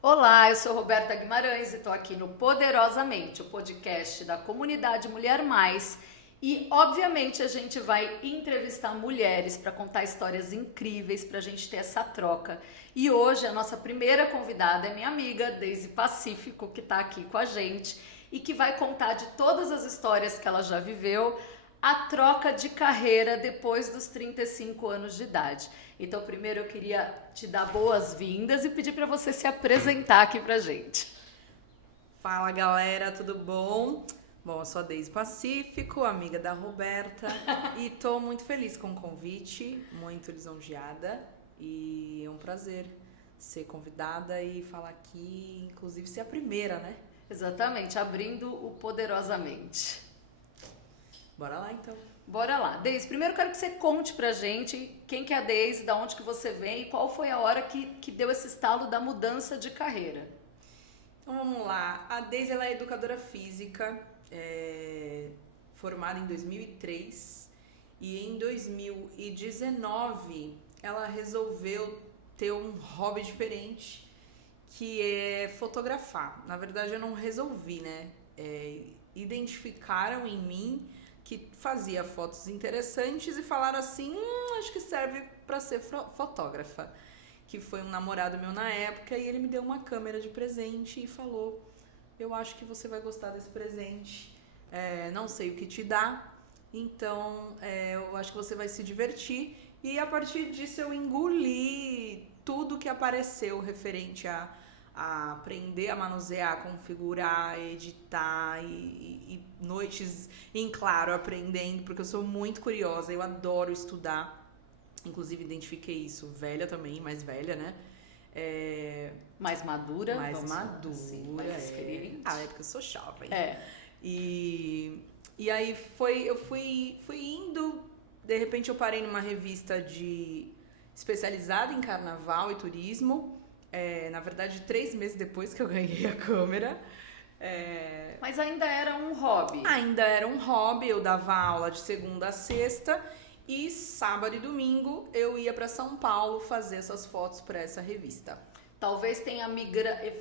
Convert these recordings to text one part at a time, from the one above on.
Olá, eu sou Roberta Guimarães e estou aqui no Poderosamente, o podcast da comunidade Mulher Mais. E, obviamente, a gente vai entrevistar mulheres para contar histórias incríveis, para a gente ter essa troca. E hoje a nossa primeira convidada é minha amiga Deise Pacífico, que está aqui com a gente e que vai contar de todas as histórias que ela já viveu, a troca de carreira depois dos 35 anos de idade. Então, primeiro eu queria te dar boas-vindas e pedir para você se apresentar aqui pra gente. Fala, galera, tudo bom? Bom, eu sou a Deise Pacífico, amiga da Roberta, e tô muito feliz com o convite, muito lisonjeada, e é um prazer ser convidada e falar aqui, inclusive ser a primeira, né? Exatamente, abrindo o Poderosamente. Bora lá, então. Bora lá. Deise, primeiro eu quero que você conte pra gente quem que é a Deise, da onde que você vem e qual foi a hora que deu esse estalo da mudança de carreira. Então vamos lá. A Deise, ela é educadora física, formada em 2003, e em 2019 ela resolveu ter um hobby diferente, que é fotografar. Na verdade eu não resolvi, né? Identificaram em mim que fazia fotos interessantes e falaram assim, acho que serve para ser fotógrafa. Que foi um namorado meu na época e ele me deu uma câmera de presente e falou, eu acho que você vai gostar desse presente, não sei o que te dá, então eu acho que você vai se divertir. E a partir disso eu engoli tudo que apareceu referente a aprender a manusear, configurar, editar e noites em claro aprendendo, porque eu sou muito curiosa, eu adoro estudar, inclusive identifiquei isso, velha também, mais velha, né? Mais madura? Mais madura, assim, mais experiente. Ah, é porque eu sou jovem. E aí eu fui indo, de repente eu parei numa revista especializada em carnaval e turismo, na verdade 3 meses depois que eu ganhei a câmera. Mas ainda era um hobby. Ainda era um hobby, eu dava aula de segunda a sexta e sábado e domingo eu ia para São Paulo fazer essas fotos para essa revista. Talvez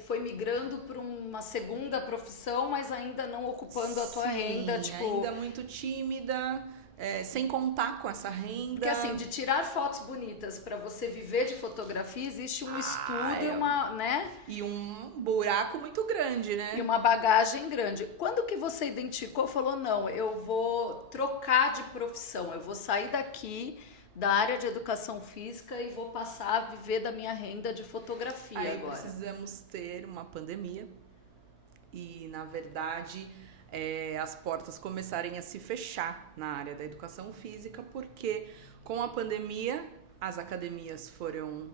foi migrando para uma segunda profissão, mas ainda não ocupando a tua renda, tipo... ainda muito tímida, sem contar com essa renda. Porque assim, de tirar fotos bonitas para você viver de fotografia, existe um estudo e uma, né? E um buraco muito grande, né? E uma bagagem grande. Quando que você identificou, falou, não, eu vou trocar de profissão, eu vou sair daqui da área de educação física e vou passar a viver da minha renda de fotografia Aí agora? Precisamos ter uma pandemia e, na verdade, as portas começarem a se fechar na área da educação física, porque com a pandemia as academias foram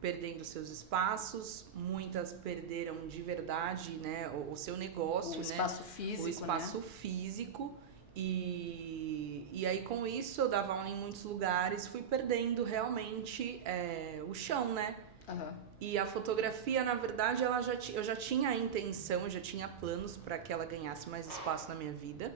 perdendo seus espaços, muitas perderam de verdade, né, o seu negócio, o espaço físico, o espaço físico. E aí com isso eu dava aula em muitos lugares, fui perdendo realmente o chão, né? Uhum. E a fotografia, na verdade, eu já tinha a intenção, eu já tinha planos para que ela ganhasse mais espaço na minha vida,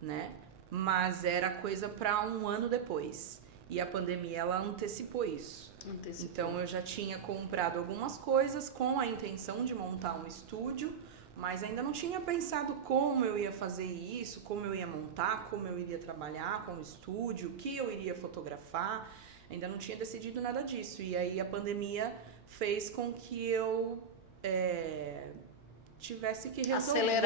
né? Mas era coisa para um ano depois. E a pandemia, ela antecipou isso. Então eu já tinha comprado algumas coisas com a intenção de montar um estúdio, mas ainda não tinha pensado como eu ia fazer isso, como eu ia montar, como eu iria trabalhar com o estúdio, o que eu iria fotografar. Ainda não tinha decidido nada disso. E aí a pandemia fez com que eu tivesse que resolver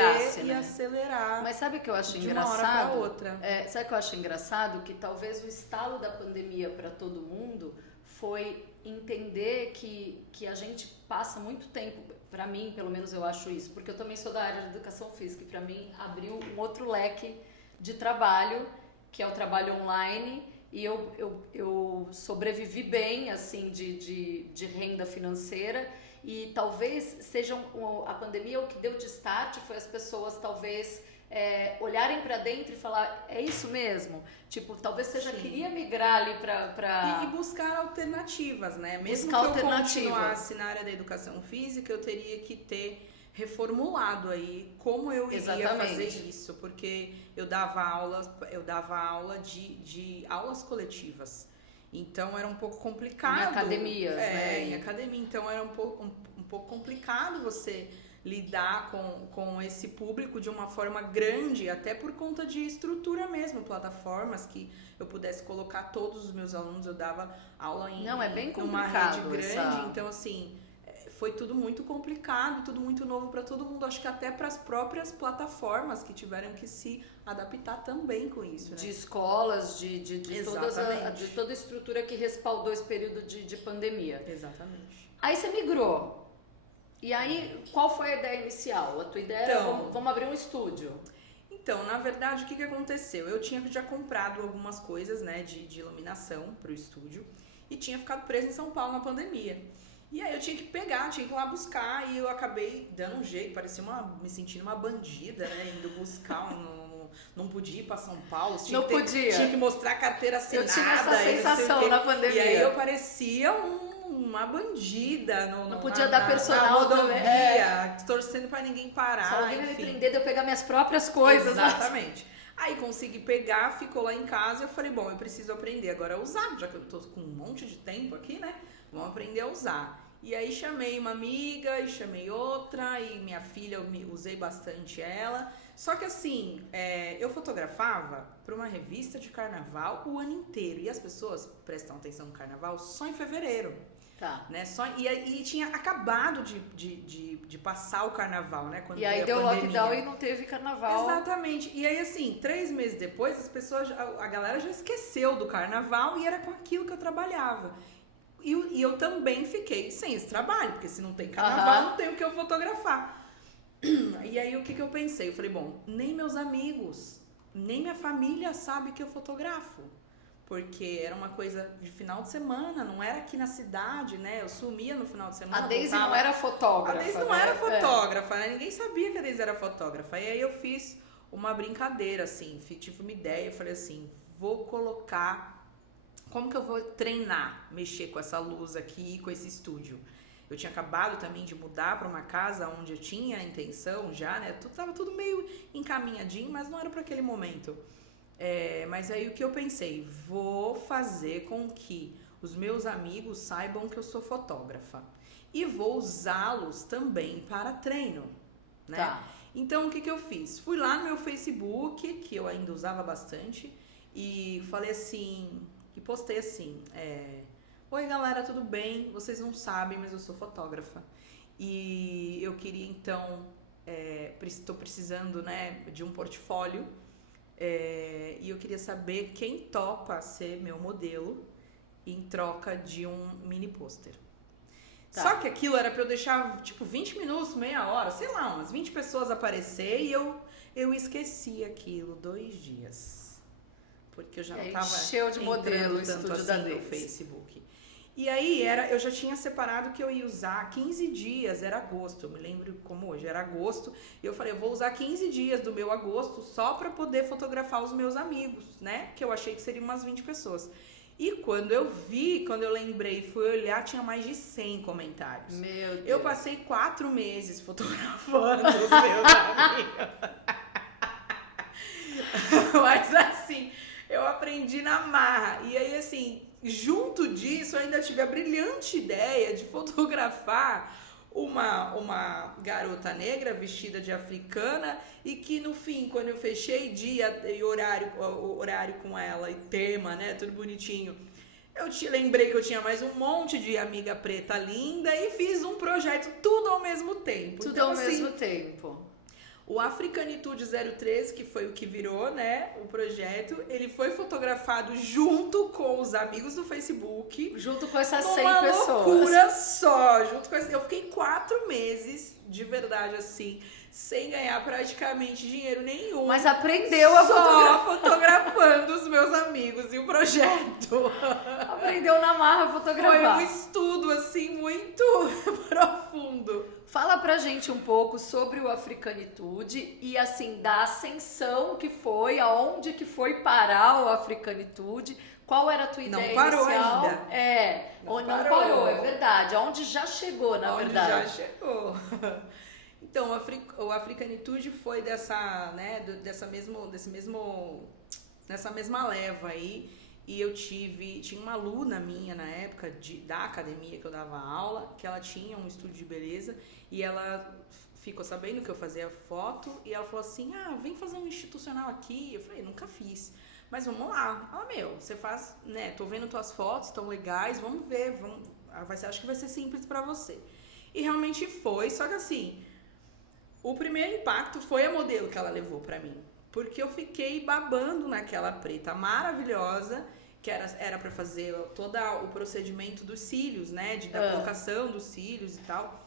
acelerar. Mas sabe o que eu acho engraçado? De uma hora para outra. Sabe o que eu acho engraçado? Que talvez o estalo da pandemia para todo mundo foi entender que a gente passa muito tempo, para mim, pelo menos eu acho isso, porque eu também sou da área de educação física e para mim abriu um outro leque de trabalho, que é o trabalho online, e eu sobrevivi bem, assim, de renda financeira, e talvez seja a pandemia o que deu de start, foi as pessoas talvez olharem para dentro e falar, é isso mesmo? Tipo, talvez seja queria migrar ali para... E buscar alternativas, né? Mesmo buscar que eu continuasse na área da educação física, eu teria que ter reformulado aí como eu iria fazer isso, porque eu dava aula de aulas coletivas. Então era um pouco complicado. Em academias, né? Em academia, então era um pouco complicado você lidar com esse público de uma forma grande, até por conta de estrutura mesmo, plataformas que eu pudesse colocar todos os meus alunos. Eu dava aula Não, é bem numa complicado rede grande, essa... então assim, foi tudo muito complicado, tudo muito novo para todo mundo. Acho que até para as próprias plataformas que tiveram que se adaptar também com isso, né? De escolas, de toda a estrutura que respaldou esse período de pandemia. Exatamente. Aí você migrou. E aí, qual foi a ideia inicial? A tua ideia era, vamos abrir um estúdio. Então, na verdade, o que aconteceu? Eu tinha já comprado algumas coisas, né, de iluminação para o estúdio e tinha ficado presa em São Paulo na pandemia. E aí eu tinha que pegar, tinha que ir lá buscar, e eu acabei dando um jeito, parecia me sentindo uma bandida, né, indo buscar não podia ir pra São Paulo, tinha que mostrar a carteira assinada. Eu tinha essa sensação na pandemia. E aí eu parecia uma bandida não podia dar personal na rodovia, torcendo pra ninguém parar. Só alguém vai me prender de eu pegar minhas próprias coisas. Exatamente. Aí consegui pegar, ficou lá em casa e eu falei, bom, eu preciso aprender agora a usar, já que eu tô com um monte de tempo aqui, né? Vamos aprender a usar. E aí chamei uma amiga e chamei outra, e minha filha, eu usei bastante ela. Só que assim, eu fotografava para uma revista de carnaval o ano inteiro. E as pessoas prestam atenção no carnaval só em fevereiro. Tá. Né? E tinha acabado de passar o carnaval, né? Quando e aí deu lockdown e não teve carnaval. Exatamente. E aí, assim, 3 meses depois, a galera já esqueceu do carnaval e era com aquilo que eu trabalhava. E eu também fiquei sem esse trabalho, porque se não tem carnaval, não tem o que eu fotografar. E aí, o que eu pensei? Eu falei, bom, nem meus amigos, nem minha família sabe que eu fotografo. Porque era uma coisa de final de semana, não era aqui na cidade, né? Eu sumia no final de semana. A Deise não era fotógrafa. A Deise não era fotógrafa, né? Ninguém sabia que a Deise era fotógrafa. E aí eu fiz uma brincadeira, assim, tive uma ideia, eu falei assim, vou colocar... Como que eu vou treinar, mexer com essa luz aqui, com esse estúdio? Eu tinha acabado também de mudar para uma casa onde eu tinha a intenção já, né? Tava tudo meio encaminhadinho, mas não era para aquele momento. Mas aí o que eu pensei? Vou fazer com que os meus amigos saibam que eu sou fotógrafa. E vou usá-los também para treino, né? Tá. Então, o que eu fiz? Fui lá no meu Facebook, que eu ainda usava bastante, e falei assim... E postei assim, oi galera, tudo bem? Vocês não sabem, mas eu sou fotógrafa. E eu queria então, estou precisando, né, de um portfólio. E eu queria saber quem topa ser meu modelo em troca de um mini pôster. Tá. Só que aquilo era pra eu deixar tipo 20 minutos, meia hora, sei lá, umas 20 pessoas aparecer e eu esqueci aquilo 2 dias. Porque eu já não estava encheu de modelo o estúdio assim da no Facebook. E aí eu já tinha separado que eu ia usar 15 dias, era agosto, eu me lembro como hoje, era agosto, e eu falei, eu vou usar 15 dias do meu agosto só para poder fotografar os meus amigos, né? Que eu achei que seriam umas 20 pessoas. E quando eu lembrei, fui olhar, tinha mais de 100 comentários. Meu Deus. Eu passei 4 meses fotografando os meus amigos. Mas assim... Eu aprendi na marra. E aí, assim, junto disso, eu ainda tive a brilhante ideia de fotografar uma garota negra vestida de africana e que, no fim, quando eu fechei dia e horário com ela e tema, né, tudo bonitinho, eu lembrei que eu tinha mais um monte de amiga preta linda e fiz um projeto tudo ao mesmo tempo. Tudo ao mesmo tempo. O Africanitude 013, que foi o que virou, né, o projeto, ele foi fotografado junto com os amigos do Facebook. Junto com essas 100 pessoas. Uma loucura só. Eu fiquei 4 meses, de verdade, assim, sem ganhar praticamente dinheiro nenhum. Mas aprendeu a fotografar. Só fotografando os meus amigos e o projeto. Aprendeu na marra a fotografar. Foi um estudo, assim, muito profundo. Fala pra gente um pouco sobre o Africanitude e, assim, da ascensão que foi, aonde que foi parar o Africanitude, qual era a tua ideia inicial? Não parou ainda. Não parou, é verdade. Aonde já chegou, na verdade. Onde já chegou. Então, o Africanitude foi dessa mesma leva aí. e tinha uma aluna minha na época da academia que eu dava aula, que ela tinha um estúdio de beleza e ela ficou sabendo que eu fazia foto e ela falou assim, vem fazer um institucional aqui. Eu falei, nunca fiz, mas vamos lá. Ela, você faz, né, tô vendo tuas fotos, tão legais, vamos ver, acho que vai ser simples pra você. E realmente foi, só que assim, o primeiro impacto foi a modelo que ela levou pra mim. Porque eu fiquei babando naquela preta maravilhosa, que era pra fazer todo o procedimento dos cílios, né? Da colocação dos cílios e tal.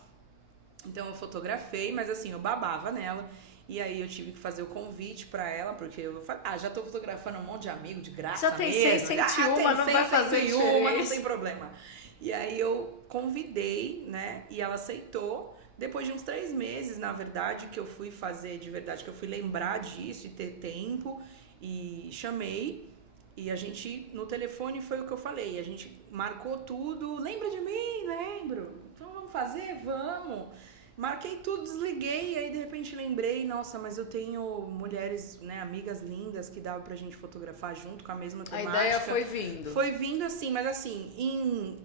Então eu fotografei, mas assim, eu babava nela. E aí eu tive que fazer o convite pra ela, porque eu falei, já tô fotografando um monte de amigo de graça já tem mesmo. 601, não vai fazer uma, não tem problema. E aí eu convidei, né? E ela aceitou. Depois de uns 3 meses, na verdade, que eu fui fazer de verdade, que eu fui lembrar disso e ter tempo, e chamei, e a gente, no telefone, foi o que eu falei, a gente marcou tudo, lembra de mim? Lembro. Então vamos fazer? Vamos. Marquei tudo, desliguei, e aí de repente lembrei, nossa, mas eu tenho mulheres, né, amigas lindas que dava pra gente fotografar junto com a mesma temática. A ideia foi vindo. Foi vindo assim, mas assim, em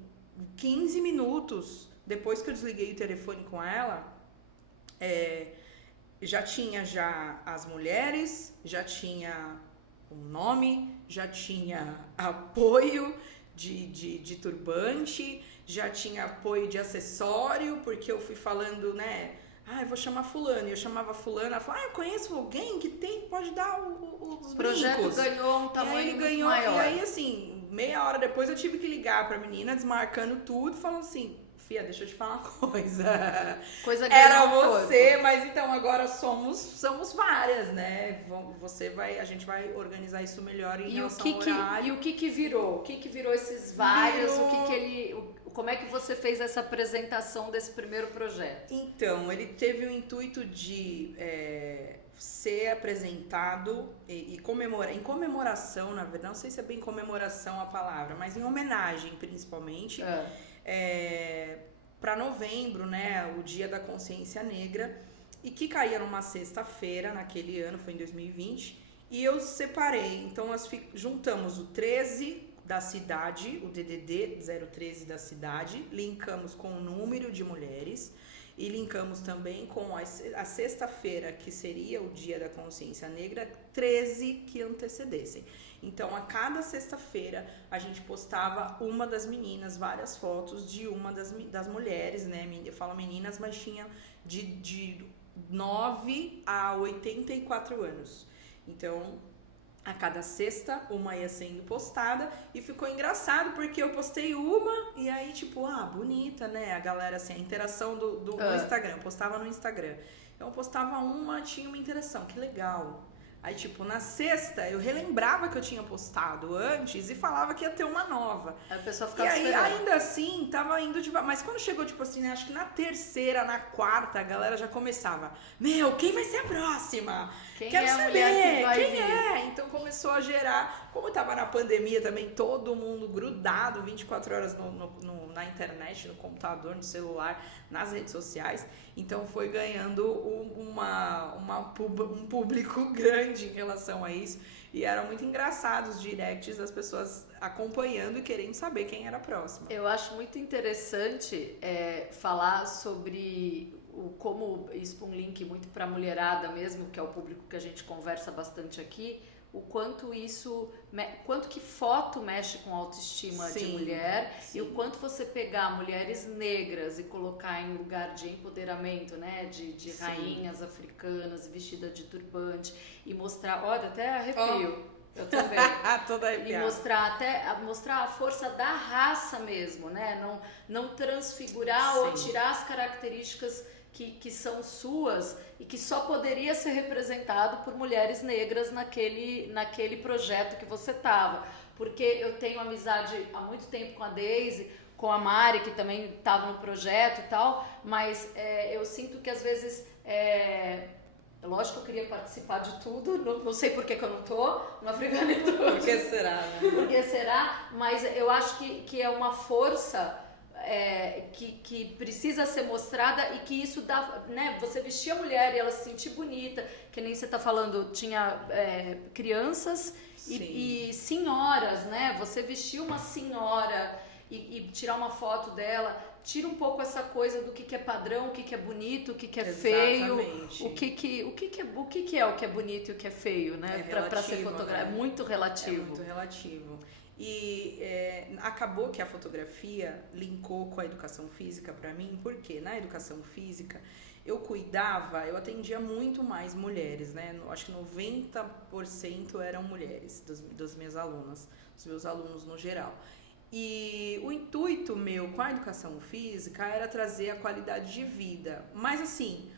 15 minutos... Depois que eu desliguei o telefone com ela, já tinha as mulheres, já tinha um nome, já tinha apoio de turbante, já tinha apoio de acessório, porque eu fui falando, né? Eu vou chamar fulano. E eu chamava fulano, ela falou, eu conheço alguém que pode dar os projeto brincos. Ganhou um tamanho muito maior. E aí, assim, meia hora depois eu tive que ligar pra menina, desmarcando tudo, falando assim... Fia, deixa eu te falar uma coisa. Era você, mas então agora somos várias, né? A gente vai organizar isso melhor em relação ao horário. E o que virou? O que virou esses vários? Como é que você fez essa apresentação desse primeiro projeto? Então, ele teve o intuito de ser apresentado em comemoração, na verdade, não sei se é bem comemoração a palavra, mas em homenagem, principalmente. Para novembro, né, o Dia da Consciência Negra, e que caía numa sexta-feira naquele ano, foi em 2020, e eu separei, então nós juntamos o 13 da cidade, o DDD 013 da cidade, linkamos com o número de mulheres e linkamos também com a sexta-feira, que seria o Dia da Consciência Negra, 13 que antecedessem. Então, a cada sexta-feira, a gente postava uma das meninas, várias fotos de uma das mulheres, né? Eu falo meninas, mas tinha de 9 a 84 anos. Então, a cada sexta, uma ia sendo postada e ficou engraçado porque eu postei uma e aí, tipo, bonita, né? A galera, assim, a interação do Instagram, eu postava no Instagram. Então, eu postava uma, tinha uma interação, que legal. Aí, tipo, na sexta, eu relembrava que eu tinha postado antes e falava que ia ter uma nova. Aí a pessoa ficava esperando. E aí, ainda assim, tava indo devagar. Mas quando chegou, tipo assim, né, acho que na terceira, na quarta, a galera já começava. Quem vai ser a próxima? Quero é a saber, mulher que vai quem vir? Então começou a gerar, como tava na pandemia também, todo mundo grudado 24 horas na internet, no computador, no celular, nas redes sociais. Então foi ganhando um público grande em relação a isso. E eram muito engraçados os directs das pessoas acompanhando e querendo saber quem era a próxima. Eu acho muito interessante falar sobre como isso um link muito para a mulherada mesmo, que é o público que a gente conversa bastante aqui, o quanto quanto que foto mexe com a autoestima de mulher, e o quanto você pegar mulheres negras e colocar em lugar de empoderamento, né, de rainhas africanas vestidas de turbante e mostrar, olha, até arrepio. Eu também. Toda e mostrar a força da raça mesmo, né? Não transfigurar ou tirar as características que são suas e que só poderia ser representado por mulheres negras naquele projeto que você estava. Porque eu tenho amizade há muito tempo com a Daisy, com a Mari, que também estava no projeto e tal, mas eu sinto que às vezes... Lógico que eu queria participar de tudo, não sei por que eu não tô no Africanitude. Por que será, né? Por que será? Mas eu acho que é uma força que precisa ser mostrada e que isso dá, né? Você vestir a mulher e ela se sentir bonita, que nem você tá falando, tinha crianças e senhoras, né? Você vestir uma senhora e tirar uma foto dela, tira um pouco essa coisa do que é padrão, o que é bonito, o que é feio, o que é bonito e o que é feio, né? Para ser fotografado, é muito relativo. É muito relativo. E acabou que a fotografia linkou com a educação física para mim, porque na educação física eu atendia muito mais mulheres, né? Acho que 90% eram mulheres das minhas alunas, dos meus alunos no geral. E o intuito meu com a educação física era trazer a qualidade de vida. Mas assim,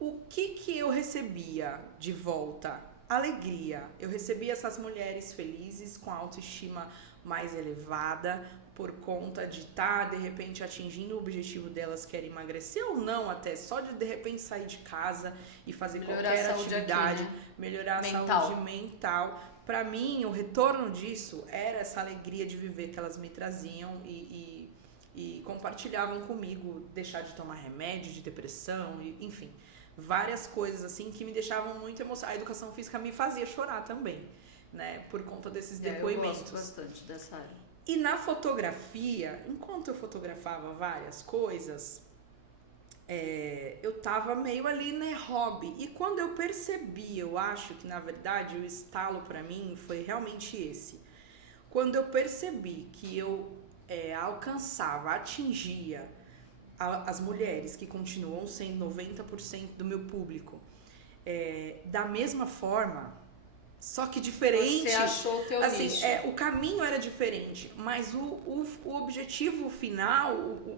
o que eu recebia de volta? Alegria. Eu recebia essas mulheres felizes, com a autoestima mais elevada, por conta de estar, de repente, atingindo o objetivo delas, que era emagrecer ou não, até só de repente sair de casa e fazer qualquer atividade, aqui, né? Melhorar a saúde mental. Para mim, o retorno disso era essa alegria de viver que elas me traziam e compartilhavam comigo, deixar de tomar remédio de depressão, enfim, várias coisas assim que me deixavam muito emocionada. A educação física me fazia chorar também, né, por conta desses depoimentos. Eu gosto bastante dessa área. E na fotografia, enquanto eu fotografava várias coisas, eu tava meio ali, né, hobby. E quando eu percebi, eu acho que na verdade o estalo pra mim foi realmente esse. Quando eu percebi que eu alcançava, atingia as mulheres, que continuam sendo 90% do meu público, da mesma forma, só que diferente. Você achou o teu nicho. O caminho era diferente, mas o objetivo final,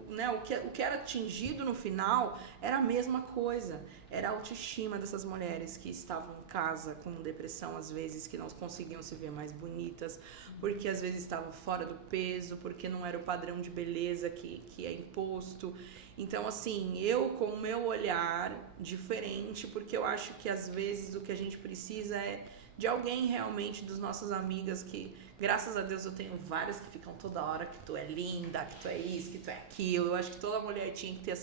né, o que era atingido no final era a mesma coisa. Era a autoestima dessas mulheres que estavam em casa com depressão, às vezes, que não conseguiam se ver mais bonitas, porque às vezes estavam fora do peso, porque não era o padrão de beleza que é imposto. Então, assim, eu com o meu olhar diferente, porque eu acho que às vezes o que a gente precisa é de alguém realmente, dos nossas amigas, que graças a Deus eu tenho várias que ficam toda hora que tu é linda, que tu é isso, que tu é aquilo. Eu acho que toda mulher tinha que ter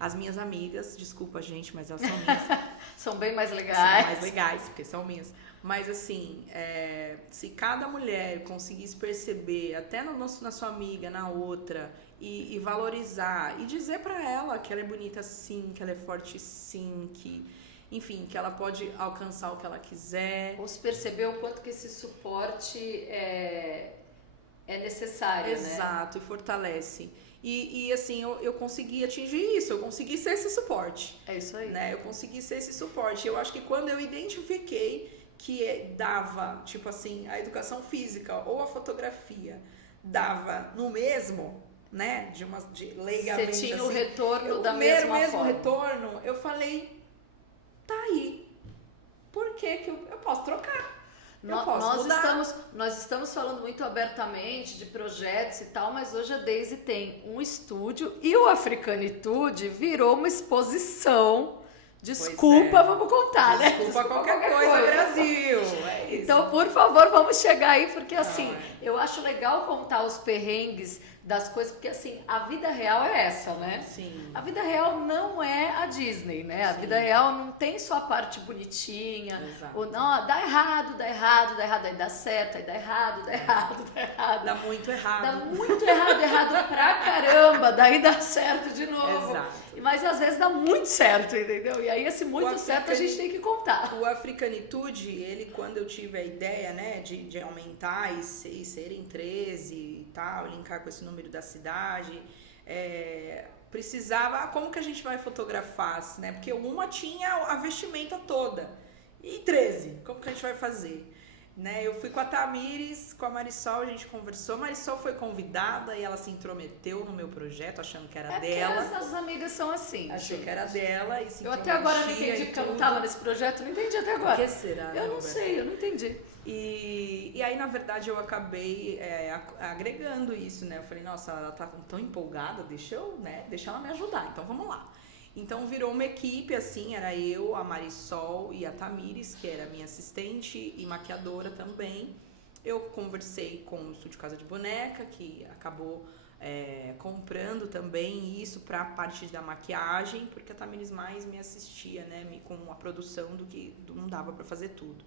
as minhas amigas, desculpa gente, mas elas são minhas. São bem mais legais. São mais legais, porque são minhas. Mas assim, se cada mulher conseguisse perceber, até na sua amiga, na outra, e valorizar, e dizer pra ela que ela é bonita sim, que ela é forte sim, enfim, que ela pode alcançar o que ela quiser. Ou se perceber o quanto que esse suporte é necessário, né? Exato, e fortalece. E assim, eu consegui atingir isso, eu consegui ser esse suporte. É isso aí. Né? Eu consegui ser esse suporte. Eu acho que quando eu identifiquei que dava, tipo assim, a educação física ou a fotografia dava no mesmo, né? De leigamente. Você tinha assim, o retorno da mesma forma. O mesmo retorno, eu falei, tá aí. Por que eu posso trocar? Nós estamos falando muito abertamente de projetos e tal, mas hoje a Daisy tem um estúdio e o Africanitude virou uma exposição. Desculpa, vamos contar, né? Desculpa qualquer coisa, Brasil. É isso. Então, por favor, vamos chegar aí, porque assim, eu acho legal contar os perrengues das coisas, porque assim, a vida real é essa, né? Sim. A vida real não é a Disney, né? A vida real não tem só a parte bonitinha. Exato. Ou não, dá errado, aí dá certo, aí dá errado. Dá muito errado. Dá muito errado pra caramba, daí dá certo de novo. Exato. Mas às vezes dá muito certo, entendeu? E aí esse muito certo a gente tem que contar. O Africanitude, ele, quando eu tive a ideia, né, de aumentar e serem 13 e tal, linkar com esse número da cidade, precisava, como que a gente vai fotografar, né? Porque uma tinha a vestimenta toda, e 13, como que a gente vai fazer? Né? Eu fui com a Tamires, com a Marisol, a gente conversou, a Marisol foi convidada e ela se intrometeu no meu projeto, achando que era dela. Essas amigas são assim. Achou que era dela e se eu até agora não entendi, porque eu não estava nesse projeto, não entendi até agora. Por que será? Eu não sei, eu não entendi. E aí, na verdade, eu acabei agregando isso, né? Eu falei, nossa, ela tá tão empolgada, deixa ela me ajudar, então vamos lá. Então virou uma equipe, assim, era eu, a Marisol e a Tamires, que era minha assistente e maquiadora também. Eu conversei com o Estúdio Casa de Boneca, que acabou comprando também isso para a parte da maquiagem, porque a Tamiris mais me assistia, né, com a produção não dava para fazer tudo.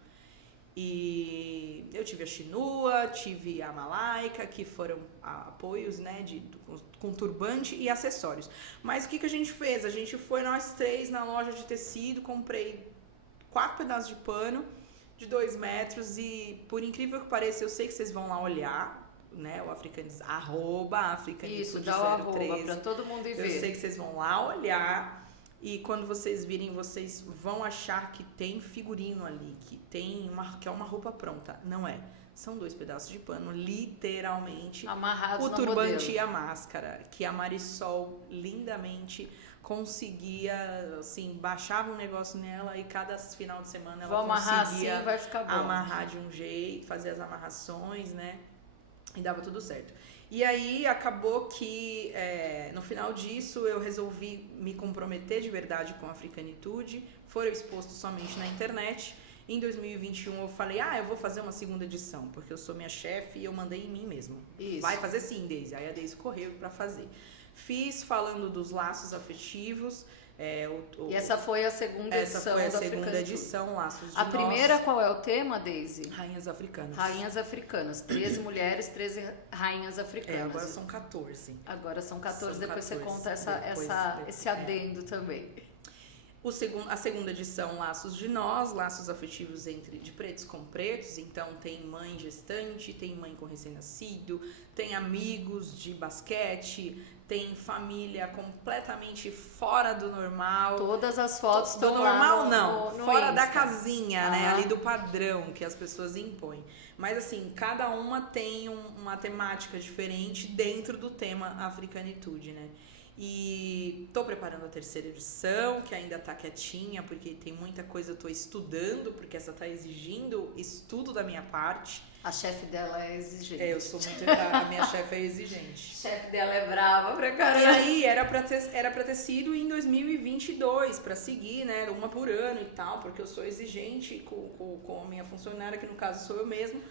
E eu tive a Chinua, tive a Malaika, que foram apoios, né, com turbante e acessórios. Mas o que a gente fez? A gente foi nós 3 na loja de tecido, comprei 4 pedaços de pano de 2 metros e, por incrível que pareça, eu sei que vocês vão lá olhar, né, o @africanitude03. Isso, dá o arroba pra todo mundo ir ver. Eu sei que vocês vão lá olhar. E quando vocês virem, vocês vão achar que tem figurino ali, que é uma roupa pronta. Não é. São 2 pedaços de pano, literalmente. Amarrados o no turbante modelo. e a máscara, que a Marisol lindamente conseguia, assim, baixava um negócio nela e cada final de semana ela amarrar conseguia assim, vai ficar bom. amarrar de um jeito, fazer as amarrações, né? E dava tudo certo. E aí acabou que no final disso eu resolvi me comprometer de verdade com a Africanitude. Foram expostos somente na internet. Em 2021 eu falei, eu vou fazer uma segunda edição, porque eu sou minha chefe e eu mandei em mim mesmo. Isso. Vai fazer sim, Daisy. Aí a Daisy correu pra fazer. Fiz falando dos laços afetivos. E essa foi a segunda edição Essa foi a da segunda edição, Laços de A Nós. primeira, qual é o tema, Daisy? Rainhas Africanas. Rainhas Africanas. 13 mulheres, 13 rainhas africanas. Agora são 14. Agora são 14, São depois 14, você conta esse depois, adendo também. A segunda edição, Laços de Nós, laços afetivos de pretos com pretos. Então tem mãe gestante, tem mãe com recém-nascido, tem amigos de basquete, tem família completamente fora do normal. Todas as fotos do estão normal lá no fora Insta. da casinha, né? Ali do padrão que as pessoas impõem. Mas assim, cada uma tem uma temática diferente dentro do tema Africanitude, né? E tô preparando a terceira edição, que ainda tá quietinha, porque tem muita coisa eu tô estudando, porque essa tá exigindo estudo da minha parte. A chefe dela é exigente. Eu sou muito... A minha chefe é exigente. A chefe dela é brava pra caramba. E aí, era pra ter sido em 2022, pra seguir, né? Uma por ano e tal, porque eu sou exigente com a minha funcionária, que no caso sou eu mesmo.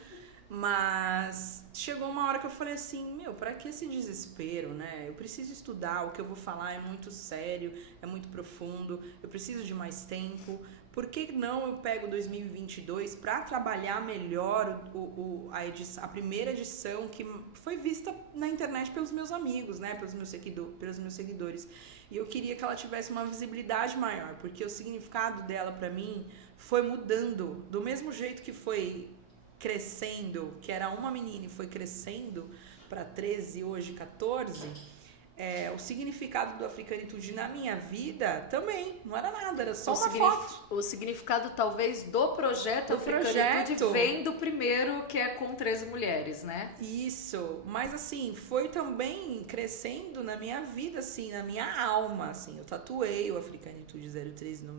Mas chegou uma hora que eu falei assim, pra que esse desespero, né? Eu preciso estudar, o que eu vou falar é muito sério, é muito profundo, eu preciso de mais tempo. Por que não eu pego 2022 para trabalhar melhor a primeira edição que foi vista na internet pelos meus amigos, né? Pelos meus seguidores. E eu queria que ela tivesse uma visibilidade maior, porque o significado dela para mim foi mudando do mesmo jeito que foi crescendo, que era uma menina e foi crescendo para 13, hoje 14, o significado do Africanitude na minha vida também não era nada, era só uma foto. O significado talvez do projeto Africanitude vem do primeiro, que é com 13 mulheres, né? Isso, mas assim, foi também crescendo na minha vida, assim, na minha alma, assim, eu tatuei o Africanitude 03 no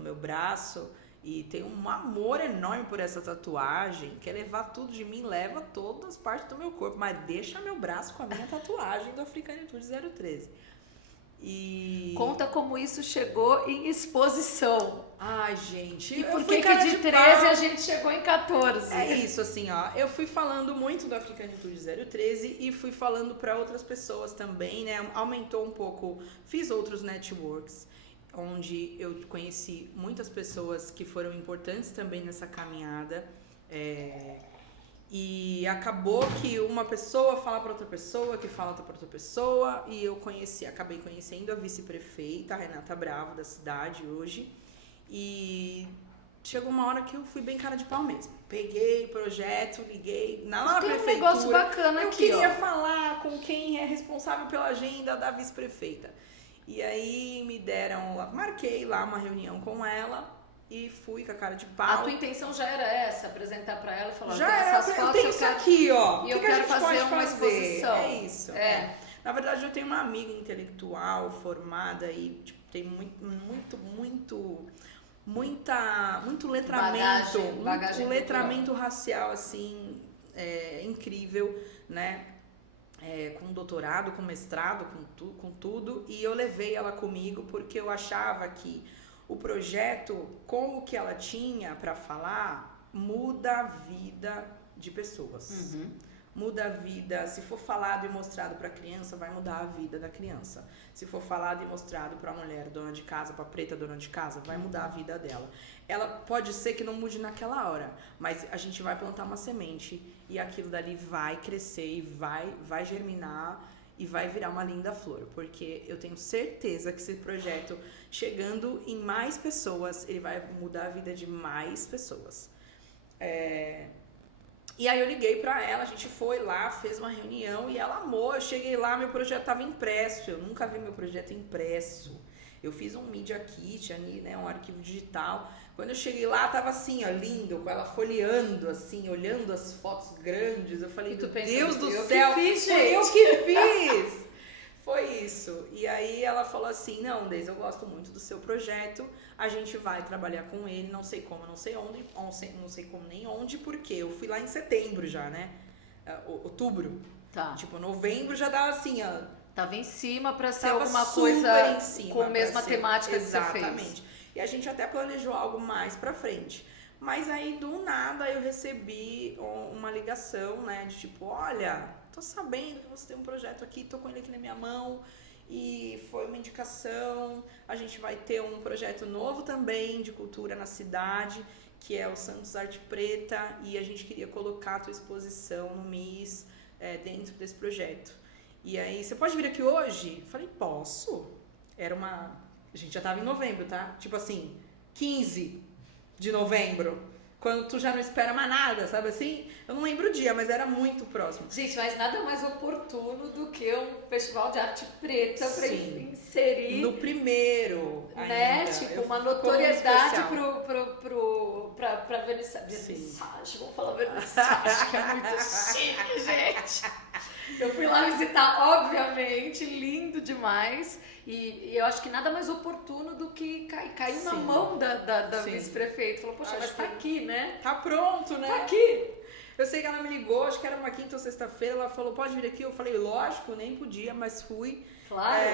meu braço. E tenho um amor enorme por essa tatuagem. Quer levar tudo de mim, leva todas as partes do meu corpo. Mas deixa meu braço com a minha tatuagem do Africanitude 013. E... Conta como isso chegou em exposição. Ai, gente. E por que de 13 a gente chegou em 14? É isso, assim, ó. Eu fui falando muito do Africanitude 013 e fui falando para outras pessoas também, né? Aumentou um pouco. Fiz outros networks, onde eu conheci muitas pessoas que foram importantes também nessa caminhada. E acabou que uma pessoa fala para outra pessoa, que fala para outra pessoa, e eu acabei conhecendo a vice-prefeita, a Renata Bravo, da cidade hoje. E chegou uma hora que eu fui bem cara de pau mesmo. Peguei o projeto, liguei na prefeitura. Tem um negócio bacana aqui, eu queria falar com quem é responsável pela agenda da vice-prefeita. E aí marquei lá uma reunião com ela e fui com a cara de pau. A tua intenção já era essa, apresentar pra ela e falar, já era, essas fotos eu tenho isso aqui, ó. E eu quero fazer uma exposição. É isso. Na verdade, eu tenho uma amiga intelectual formada e tipo, tem muito letramento, bagagem um letramento racial assim incrível, né? Com doutorado, com mestrado, com tudo, e eu levei ela comigo porque eu achava que o projeto, com o que ela tinha para falar, muda a vida de pessoas. muda a vida. Se for falado e mostrado para a criança, vai mudar a vida da criança. Se for falado e mostrado para a mulher dona de casa, para a preta dona de casa, vai mudar a vida dela. Ela pode ser que não mude naquela hora, mas a gente vai plantar uma semente e aquilo dali vai crescer e vai germinar e vai virar uma linda flor, porque eu tenho certeza que esse projeto, chegando em mais pessoas, ele vai mudar a vida de mais pessoas. E aí eu liguei pra ela, a gente foi lá, fez uma reunião e ela amou. Eu cheguei lá, meu projeto estava impresso, eu nunca vi meu projeto impresso. Eu fiz um Media Kit ali, né, um arquivo digital. Quando eu cheguei lá, tava assim, ó, lindo, com ela folheando, assim, olhando as fotos grandes. Eu falei, meu Deus do céu, foi eu que fiz! Foi isso. E aí ela falou assim, não, Deise, eu gosto muito do seu projeto, a gente vai trabalhar com ele, não sei como, não sei onde, não sei como nem onde, porque eu fui lá em setembro já, né? Outubro. Tá. Tipo, novembro já dava assim, ó. Tava em cima pra ser Tava alguma super coisa em cima com a mesma pra ser. temática que você Exatamente. fez. E a gente até planejou algo mais pra frente. Mas aí, do nada, eu recebi uma ligação, né? De tipo, olha, tô sabendo que você tem um projeto aqui, tô com ele aqui na minha mão. E foi uma indicação. A gente vai ter um projeto novo também de cultura na cidade, que é o Santos Arte Preta. E a gente queria colocar a tua exposição no MIS dentro desse projeto. E aí, você pode vir aqui hoje? Eu falei, posso. A gente já tava em novembro, tá? Tipo assim, 15 de novembro. Quando tu já não espera mais nada, sabe assim? Eu não lembro o dia, mas era muito próximo. Gente, mas nada mais oportuno do que um festival de arte preta pra Sim. inserir, No primeiro, né? ainda. Tipo, Eu- uma como notoriedade especial. pra vernissagem. Vamos falar vernissagem, que é muito chique, gente. Eu fui lá visitar, obviamente, lindo demais. E eu acho que nada mais oportuno do que caiu na Sim. mão da Sim. vice-prefeita. Falou, poxa, Acho mas tá que- aqui, né? Tá pronto, né? Tá aqui. Eu sei que ela me ligou, acho que era uma quinta ou sexta-feira, ela falou, pode vir aqui? Eu falei, lógico, nem podia, mas fui. Claro.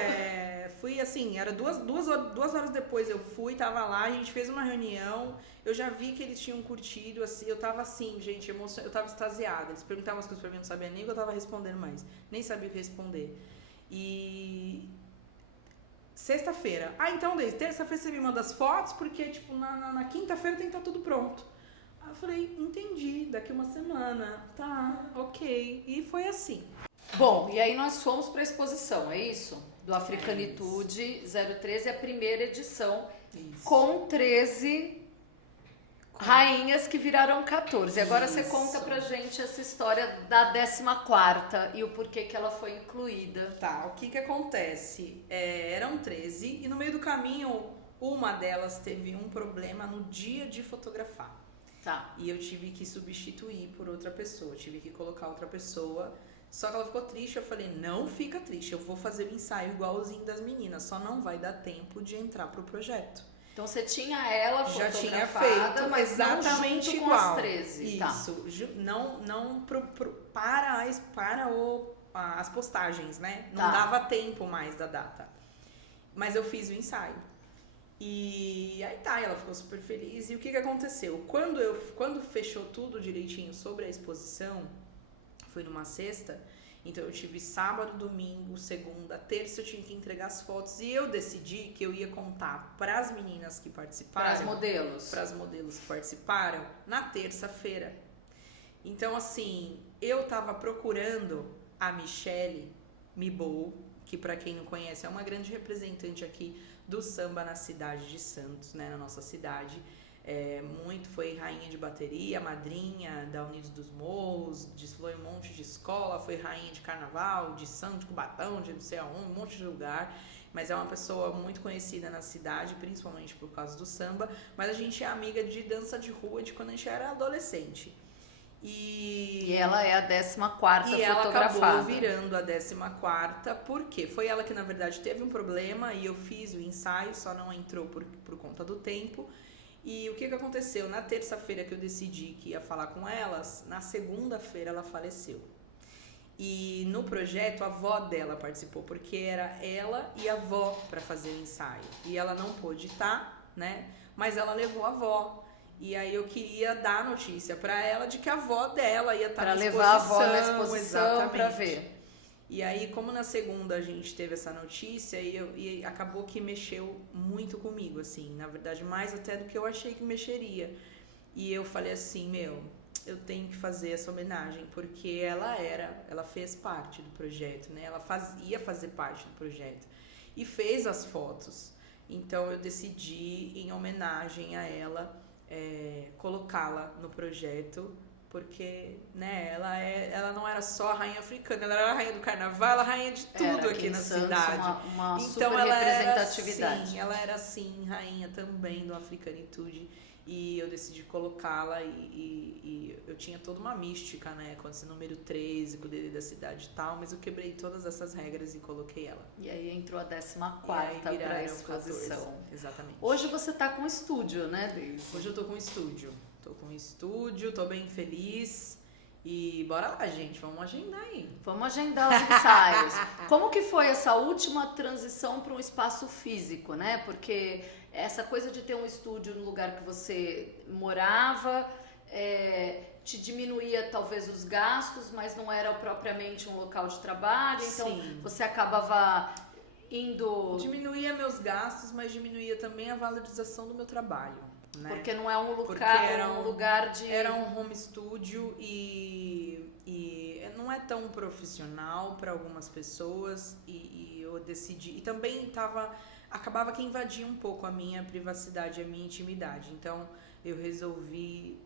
Fui assim, era duas horas depois eu fui, tava lá, a gente fez uma reunião, eu já vi que eles tinham curtido, assim, eu tava assim, gente, eu tava extasiada. Eles perguntavam as coisas pra mim, eu não sabia nem o que eu tava respondendo mais, nem sabia o que responder. E sexta-feira, então desde terça-feira você me manda as fotos, porque tipo, na quinta-feira tem que estar tudo pronto. Aí eu falei, entendi, daqui uma semana, tá, ok, e foi assim. Bom, e aí nós fomos para a exposição, é isso? Do Africanitude 013, a primeira edição, Isso. com 13 rainhas que viraram 14. Agora você Isso. conta pra gente essa história da 14ª e o porquê que ela foi incluída. Tá, o que acontece? Eram 13 e no meio do caminho uma delas teve um problema no dia de fotografar. Tá. E eu tive que substituir por outra pessoa, tive que colocar outra pessoa. Só que ela ficou triste, eu falei, não fica triste, eu vou fazer o ensaio igualzinho das meninas, só não vai dar tempo de entrar pro projeto. Então você tinha ela Já tinha fotografada, feito mas exatamente não junto igual. com as 13. Tá. Isso, não para as postagens, né? Não Tá. dava tempo mais da data. Mas eu fiz o ensaio. E aí tá, ela ficou super feliz. E o que aconteceu? Quando fechou tudo direitinho sobre a exposição, foi numa sexta, então eu tive sábado, domingo, segunda, terça eu tinha que entregar as fotos e eu decidi que eu ia contar para as meninas que participaram, Para as modelos. para as modelos que participaram, na terça-feira. Então assim, eu tava procurando a Michele Mibou, que para quem não conhece é uma grande representante aqui do samba na cidade de Santos, né, na nossa cidade. Foi rainha de bateria, madrinha da Unidos dos Morros, desfilou em um monte de escola, foi rainha de carnaval, de Santos, de Cubatão, de não sei aonde, um monte de lugar. Mas é uma pessoa muito conhecida na cidade, principalmente por causa do samba. Mas a gente é amiga de dança de rua de quando a gente era adolescente. E ela é a 14ª E ela fotografada. acabou virando a 14ª, porque foi ela que na verdade teve um problema e eu fiz o ensaio, só não entrou por conta do tempo. E o que aconteceu? Na terça-feira que eu decidi que ia falar com elas, na segunda-feira ela faleceu. E no projeto a avó dela participou, porque era ela e a avó para fazer o ensaio. E ela não pôde estar, né? Mas ela levou a avó. E aí eu queria dar notícia pra ela de que a avó dela ia estar Pra na levar a exposição. avó na exposição pra exatamente. ver. E aí, como na segunda a gente teve essa notícia, e acabou que mexeu muito comigo, assim. Na verdade, mais até do que eu achei que mexeria. E eu falei assim, eu tenho que fazer essa homenagem, porque ela fez parte do projeto, né? Ela ia fazer parte do projeto. E fez as fotos. Então, eu decidi, em homenagem a ela, colocá-la no projeto, porque, né, ela não era só a rainha africana, ela era a rainha do carnaval, ela era a rainha de tudo aqui na cidade. Uma Então super ela representatividade. ela era sim rainha também do Africanitude, e eu decidi colocá-la e eu tinha toda uma mística, né, com esse número 13, com o dedo da cidade e tal, mas eu quebrei todas essas regras e coloquei ela. E aí entrou a 14ª E aí para a viraram exposição. 14, exatamente. Hoje você tá com estúdio, né, Deise? Hoje eu tô com estúdio. Tô bem feliz. E bora lá, gente, vamos agendar aí. Vamos agendar os ensaios. Como que foi essa última transição para um espaço físico, né? Porque essa coisa de ter um estúdio no lugar que você morava te diminuía talvez os gastos, mas não era propriamente um local de trabalho, então Sim. você acabava indo... Diminuía meus gastos, mas diminuía também a valorização do meu trabalho. Né? Porque não é um lugar de... Era um home studio e não é tão profissional para algumas pessoas e eu decidi... E também acabava que invadia um pouco a minha privacidade, a minha intimidade. Então eu resolvi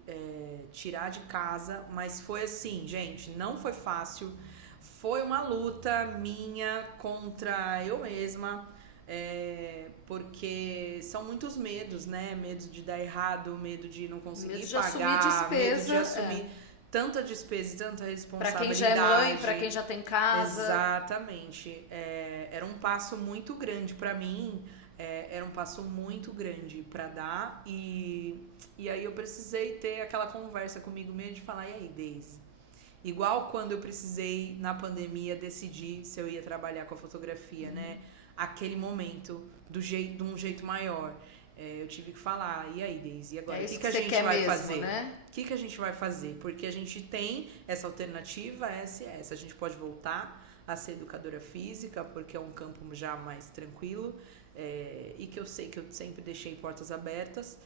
tirar de casa, mas foi assim, gente, não foi fácil. Foi uma luta minha contra eu mesma. Porque são muitos medos, né? Medo de dar errado, medo de não conseguir pagar, despesa, medo de assumir tanta despesa e tanta responsabilidade. Pra quem já é mãe, pra quem já tem casa. Exatamente. Era um passo muito grande pra mim, era um passo muito grande pra dar e aí eu precisei ter aquela conversa comigo mesmo de falar, e aí, Deise? Igual quando eu precisei, na pandemia, decidir se eu ia trabalhar com a fotografia, né? Aquele momento, de um jeito maior. Eu tive que falar, e aí, Deise, e agora? O que a gente vai fazer? Né? O que a gente vai fazer? Porque a gente tem essa alternativa, essa. A gente pode voltar a ser educadora física, porque é um campo já mais tranquilo, e que eu sei que eu sempre deixei portas abertas,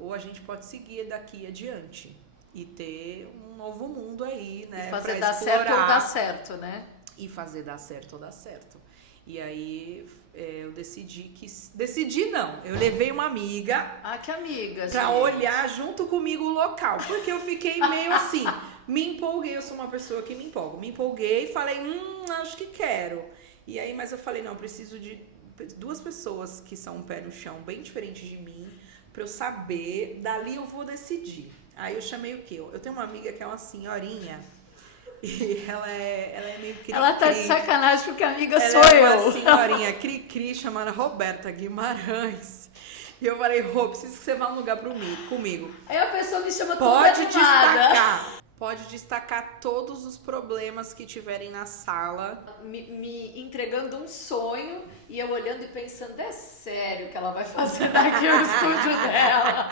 ou a gente pode seguir daqui adiante e ter um novo mundo aí, né? E fazer dar certo ou dar certo, né? E fazer dar certo ou dar certo. E aí eu decidi não, eu levei uma amiga. Ah, que amiga, pra gente. olhar junto comigo o local, porque eu fiquei meio assim, me empolguei, eu sou uma pessoa que me empolga, me empolguei e falei, acho que quero. E aí, mas eu falei, não, eu preciso de duas pessoas que são um pé no chão, bem diferentes de mim, pra eu saber, dali eu vou decidir. Aí eu chamei o quê? Eu tenho uma amiga que é uma senhorinha, e ela é meio cri-cri. Ela tá de sacanagem porque a amiga ela sou é eu. uma senhorinha cri-cri chamada Roberta Guimarães. E eu falei, Rô, preciso que você vá num lugar comigo. Aí a pessoa me chama toda animada. Pode destacar todos os problemas que tiverem na sala. Me entregando um sonho e eu olhando e pensando, é sério que ela vai fazer daqui o estúdio dela?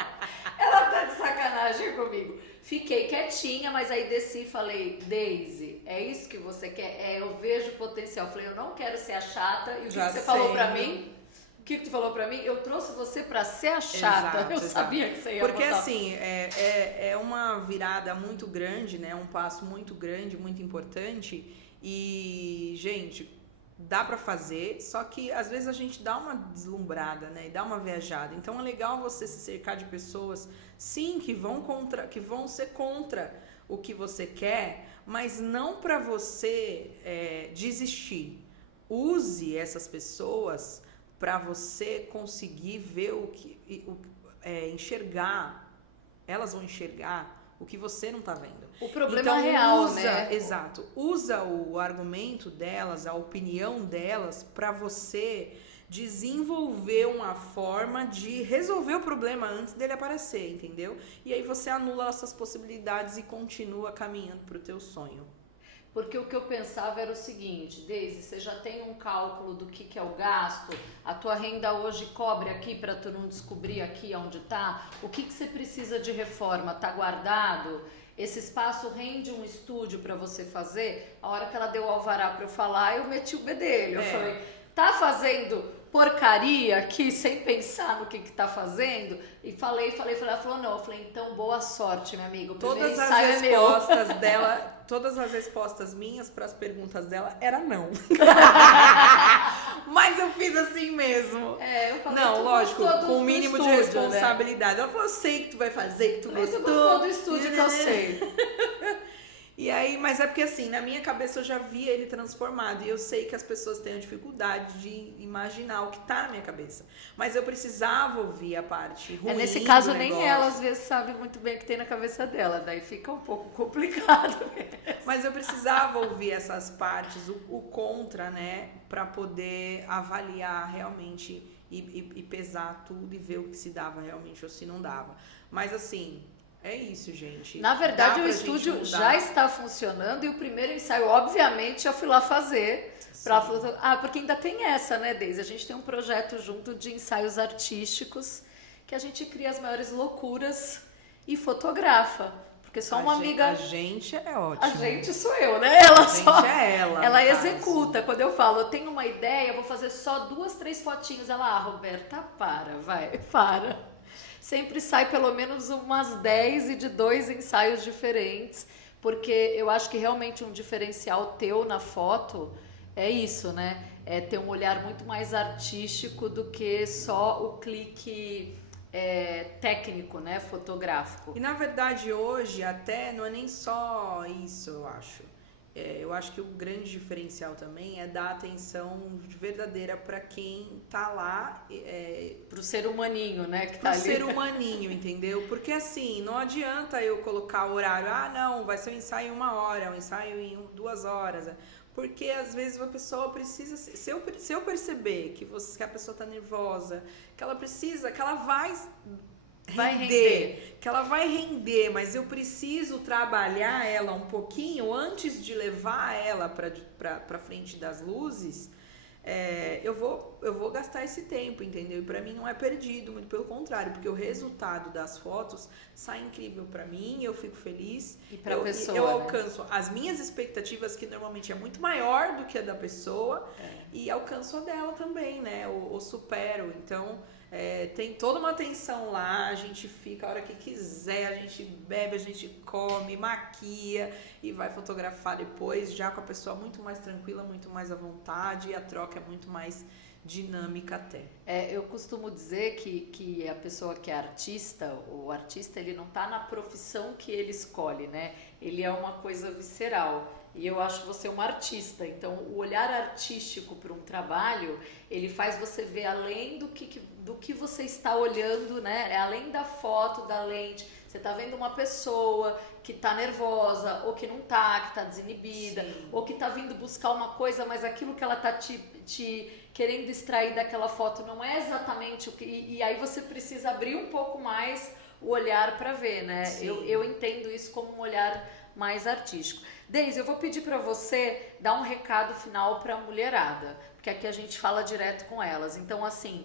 Ela tá de sacanagem comigo. Fiquei quietinha, mas aí desci e falei, Deise, é isso que você quer? Eu vejo potencial. Falei, eu não quero ser a chata. E o que você falou pra mim? O que tu falou pra mim? Eu trouxe você pra ser a chata. Exato, eu sabia que você ia Porque botar. assim, é uma virada muito grande, né? Um passo muito grande, muito importante. E, gente, dá pra fazer, só que às vezes a gente dá uma deslumbrada, né? E dá uma viajada. Então é legal você se cercar de pessoas, sim, que vão ser contra o que você quer, mas não pra você desistir. Use essas pessoas para você conseguir ver enxergar, elas vão enxergar o que você não tá vendo. O problema então, real, né? Exato. Usa o argumento delas, a opinião delas, para você desenvolver uma forma de resolver o problema antes dele aparecer, entendeu? E aí você anula essas possibilidades e continua caminhando pro teu sonho. Porque o que eu pensava era o seguinte, Deise, você já tem um cálculo do que é o gasto? A tua renda hoje cobre aqui para tu não descobrir aqui onde tá? O que você precisa de reforma? Tá guardado? Esse espaço rende um estúdio para você fazer? A hora que ela deu o alvará para eu falar, eu meti o bedelho. Eu falei, tá fazendo porcaria aqui sem pensar no que tá fazendo? E falei. Ela falou, não. Eu falei, então boa sorte, meu amigo. Todas as respostas dela, todas as respostas minhas para as perguntas dela era não. Mas eu fiz assim mesmo. Eu falei, não, lógico, com o mínimo de responsabilidade. Né? Ela falou, eu sei que tu vai fazer, que tu gostou. Mas tu gostou do estúdio que eu sei. E aí, mas é porque assim, na minha cabeça eu já via ele transformado. E eu sei que as pessoas têm a dificuldade de imaginar o que tá na minha cabeça. Mas eu precisava ouvir a parte ruim. Nesse caso, nem ela às vezes sabe muito bem o que tem na cabeça dela. Daí fica um pouco complicado mesmo. Mas eu precisava ouvir essas partes, o contra, né? Pra poder avaliar realmente e pesar tudo e ver o que se dava realmente ou se não dava. Mas assim... É isso, gente. Na verdade, o estúdio já está funcionando e o primeiro ensaio, obviamente, eu fui lá fazer. Porque ainda tem essa, né, Deise? A gente tem um projeto junto de ensaios artísticos que a gente cria as maiores loucuras e fotografa. Porque só uma amiga... A gente é ótimo. A gente sou eu, né? Ela gente é ela. Ela executa. Quando eu falo, eu tenho uma ideia, vou fazer só 2, 3 fotinhos. Ela, Roberta, para. Sempre sai pelo menos umas 10 e de 2 ensaios diferentes, porque eu acho que realmente um diferencial teu na foto é isso, né? É ter um olhar muito mais artístico do que só o clique técnico, né? Fotográfico. E na verdade hoje até não é nem só isso, eu acho. Eu acho que o grande diferencial também é dar atenção verdadeira para quem tá lá. Pro ser humaninho, né? Que tá ali. Pro ser humaninho, entendeu? Porque assim, não adianta eu colocar o horário. Não, vai ser um ensaio em 1 hora, um ensaio em 2 horas. Porque às vezes a pessoa precisa... Se eu perceber que a pessoa tá nervosa, que ela precisa, que ela vai render, que ela vai render, mas eu preciso trabalhar ela um pouquinho antes de levar ela para frente das luzes, eu vou gastar esse tempo, entendeu? E para mim não é perdido, muito pelo contrário, porque o resultado das fotos sai incrível para mim, eu fico feliz e para a pessoa, eu alcanço as minhas expectativas, que normalmente é muito maior do que a da pessoa, e alcanço a dela também, né? Ou supero. Então tem toda uma atenção lá, a gente fica a hora que quiser, a gente bebe, a gente come, maquia e vai fotografar depois, já com a pessoa muito mais tranquila, muito mais à vontade, e a troca é muito mais dinâmica até. Eu costumo dizer que a pessoa que é artista, o artista, ele não está na profissão que ele escolhe, né? Ele é uma coisa visceral. E eu acho você uma artista, então o olhar artístico para um trabalho, ele faz você ver além do que você está olhando, né? Além da foto, da lente. Você está vendo uma pessoa que está nervosa, ou que não está, que está desinibida, sim, ou que está vindo buscar uma coisa, mas aquilo que ela está te querendo extrair daquela foto não é exatamente o que... E aí você precisa abrir um pouco mais o olhar para ver, né? Eu entendo isso como um olhar mais artístico. Deise, eu vou pedir para você dar um recado final para a mulherada, porque aqui a gente fala direto com elas. Então, assim,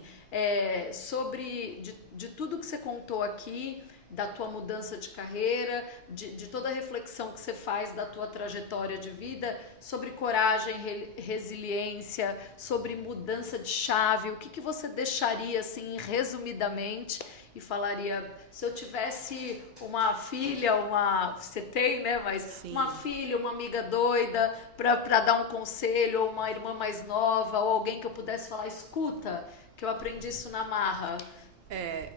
sobre de tudo que você contou aqui, da tua mudança de carreira, de toda a reflexão que você faz da tua trajetória de vida, sobre coragem, resiliência, sobre mudança de chave, o que você deixaria, assim, resumidamente, e falaria, se eu tivesse uma filha, você tem, né, mas sim, uma filha, uma amiga doida, para dar um conselho, ou uma irmã mais nova, ou alguém que eu pudesse falar, escuta, que eu aprendi isso na marra.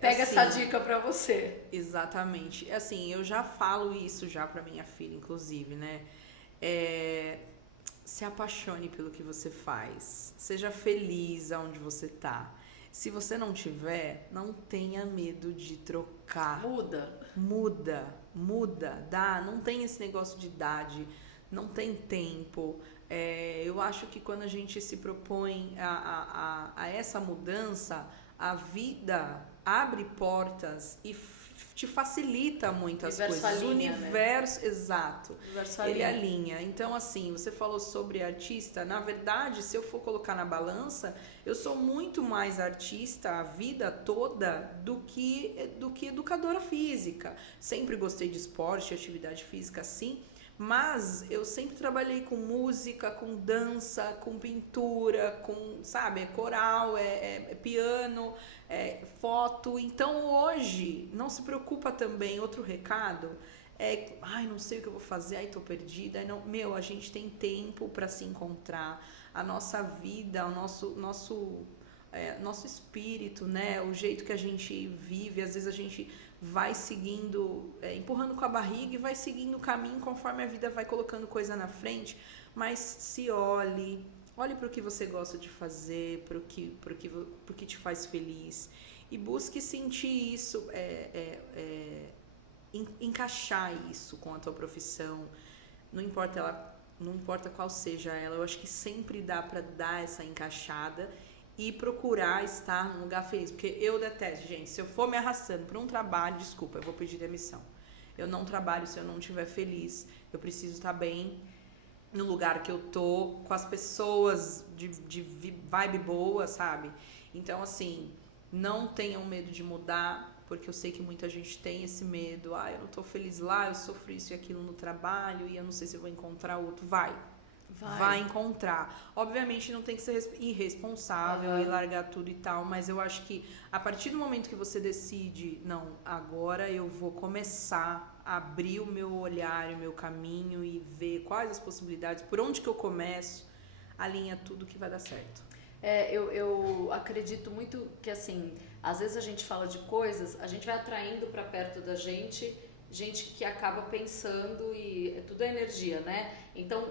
Pega assim, essa dica pra você. Exatamente. Assim, eu já falo isso já pra minha filha, inclusive, né? Se apaixone pelo que você faz. Seja feliz aonde você tá. Se você não tiver, não tenha medo de trocar. Muda. Não tem esse negócio de idade, não tem tempo. Eu acho que quando a gente se propõe a essa mudança, a vida abre portas e te facilita muitas Universo coisas. alinha, O universo, exato. Universo Ele alinha. alinha. Então, assim, você falou sobre artista. Na verdade, se eu for colocar na balança, eu sou muito mais artista a vida toda do que educadora física. Sempre gostei de esporte, atividade física, sim. Mas eu sempre trabalhei com música, com dança, com pintura, com, sabe, coral, piano, foto. Então hoje, não se preocupa também, outro recado, ai, não sei o que eu vou fazer, ai, tô perdida. Ai, não, meu, a gente tem tempo para se encontrar. A nossa vida, o nosso espírito, né? O jeito que a gente vive, às vezes a gente vai seguindo, empurrando com a barriga e vai seguindo o caminho conforme a vida vai colocando coisa na frente, mas se olhe para o que você gosta de fazer, para o que te faz feliz e busque sentir isso, encaixar isso com a tua profissão, não importa qual seja ela, eu acho que sempre dá para dar essa encaixada e procurar estar num lugar feliz. Porque eu detesto, gente, se eu for me arrastando para um trabalho, desculpa, eu vou pedir demissão. Eu não trabalho se eu não estiver feliz. Eu preciso estar bem no lugar que eu tô, com as pessoas de vibe boa, sabe? Então, assim, não tenham medo de mudar, porque eu sei que muita gente tem esse medo. Ah, eu não tô feliz lá, eu sofro isso e aquilo no trabalho e eu não sei se eu vou encontrar outro. Vai encontrar. Obviamente não tem que ser irresponsável e largar tudo e tal, mas eu acho que a partir do momento que você decide, não, agora eu vou começar a abrir o meu olhar, o meu caminho e ver quais as possibilidades, por onde que eu começo, alinha tudo que vai dar certo. Eu acredito muito que, assim, às vezes a gente fala de coisas, a gente vai atraindo para perto da gente que acaba pensando e tudo é energia, né? Então,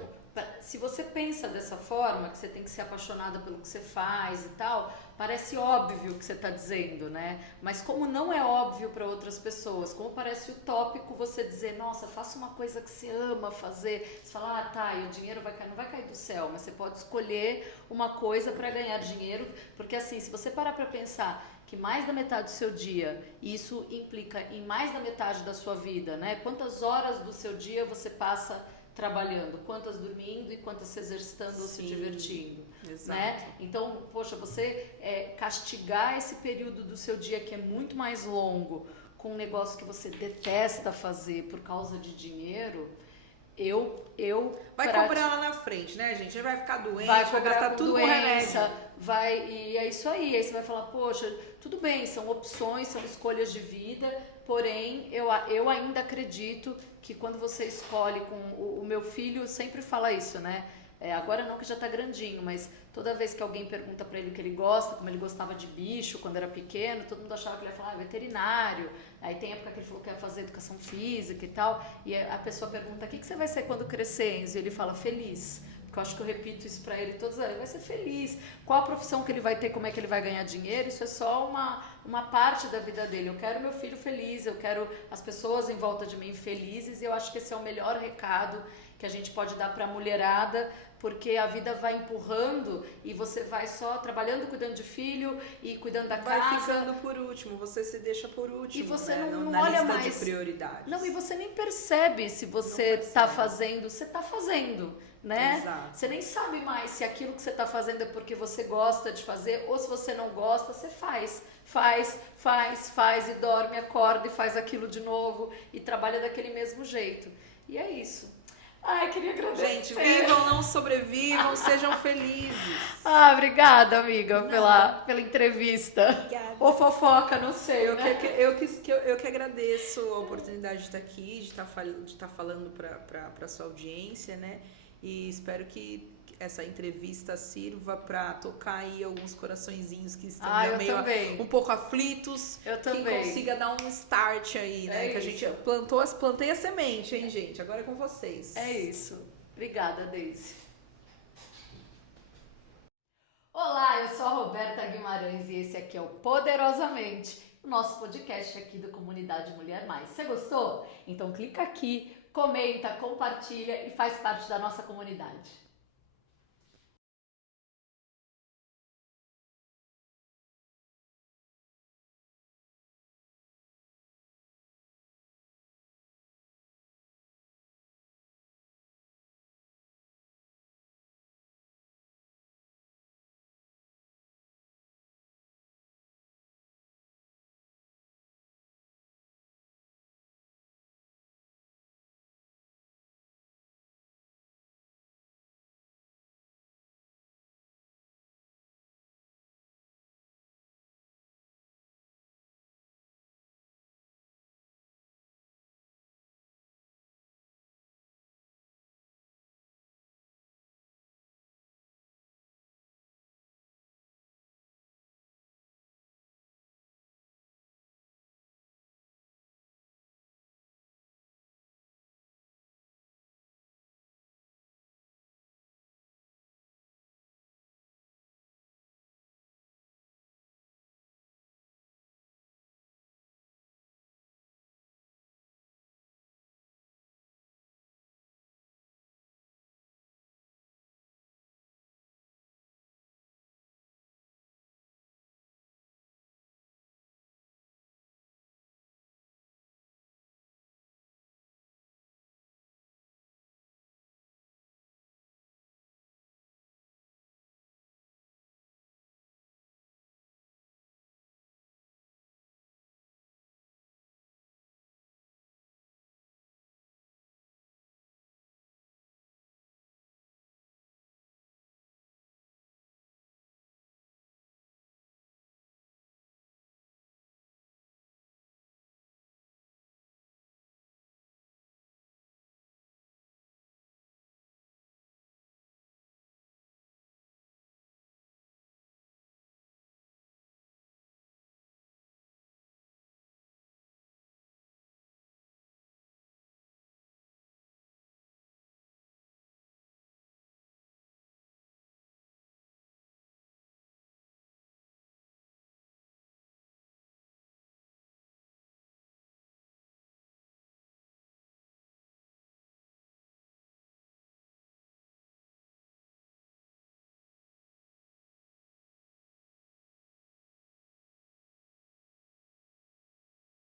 se você pensa dessa forma, que você tem que ser apaixonada pelo que você faz e tal, parece óbvio o que você está dizendo, né? Mas como não é óbvio para outras pessoas, como parece utópico você dizer, nossa, faça uma coisa que você ama fazer. Você fala, ah, tá, e o dinheiro vai cair, não vai cair do céu, mas você pode escolher uma coisa para ganhar dinheiro, porque assim, se você parar para pensar que mais da metade do seu dia, e isso implica em mais da metade da sua vida, né? Quantas horas do seu dia você passa trabalhando, quantas dormindo e quantas se exercitando ou se divertindo, né? Então, poxa, você castigar esse período do seu dia que é muito mais longo com um negócio que você detesta fazer por causa de dinheiro, vai cobrar lá na frente, né, gente? Vai ficar doente, vai gastar tudo com remédio. E é isso aí. Aí você vai falar, poxa, tudo bem, são opções, são escolhas de vida, porém, eu ainda acredito que quando você escolhe com... O meu filho sempre fala isso, né? Agora não, que já tá grandinho, mas toda vez que alguém pergunta pra ele o que ele gosta, como ele gostava de bicho quando era pequeno, todo mundo achava que ele ia falar veterinário. Aí tem época que ele falou que ia fazer educação física e tal, e a pessoa pergunta, o que você vai ser quando crescer, Enzo? E ele fala, feliz. Porque eu acho que eu repito isso pra ele todos os anos, ele vai ser feliz. Qual a profissão que ele vai ter, como é que ele vai ganhar dinheiro, isso é só uma parte da vida dele. Eu quero meu filho feliz, eu quero as pessoas em volta de mim felizes, e eu acho que esse é o melhor recado que a gente pode dar pra mulherada, porque a vida vai empurrando e você vai só trabalhando, cuidando de filho e cuidando da casa. Vai ficando por último, você se deixa por último. E você né? não na olha lista mais de prioridades. Não, e você nem percebe se você tá fazendo, você tá fazendo, né? Exato. Você nem sabe mais se aquilo que você tá fazendo é porque você gosta de fazer ou se você não gosta, você faz e dorme, acorda e faz aquilo de novo e trabalha daquele mesmo jeito. E é isso. Ai, queria agradecer. Gente, vivam, não sobrevivam, sejam felizes. Ah, obrigada, amiga, pela entrevista. Obrigada. Ou fofoca, não sei. Eu que agradeço a oportunidade de estar aqui, de estar falando para sua audiência, né? E espero que essa entrevista sirva para tocar aí alguns coraçõezinhos que estão um pouco aflitos. Eu também. Que consiga dar um start aí, né? Que a gente plantei a semente, hein, gente? Agora é com vocês. É isso. Obrigada, Deise. Olá, eu sou a Roberta Guimarães e esse aqui é o Poderosamente, o nosso podcast aqui da Comunidade Mulher Mais. Você gostou? Então clica aqui, comenta, compartilha e faz parte da nossa comunidade.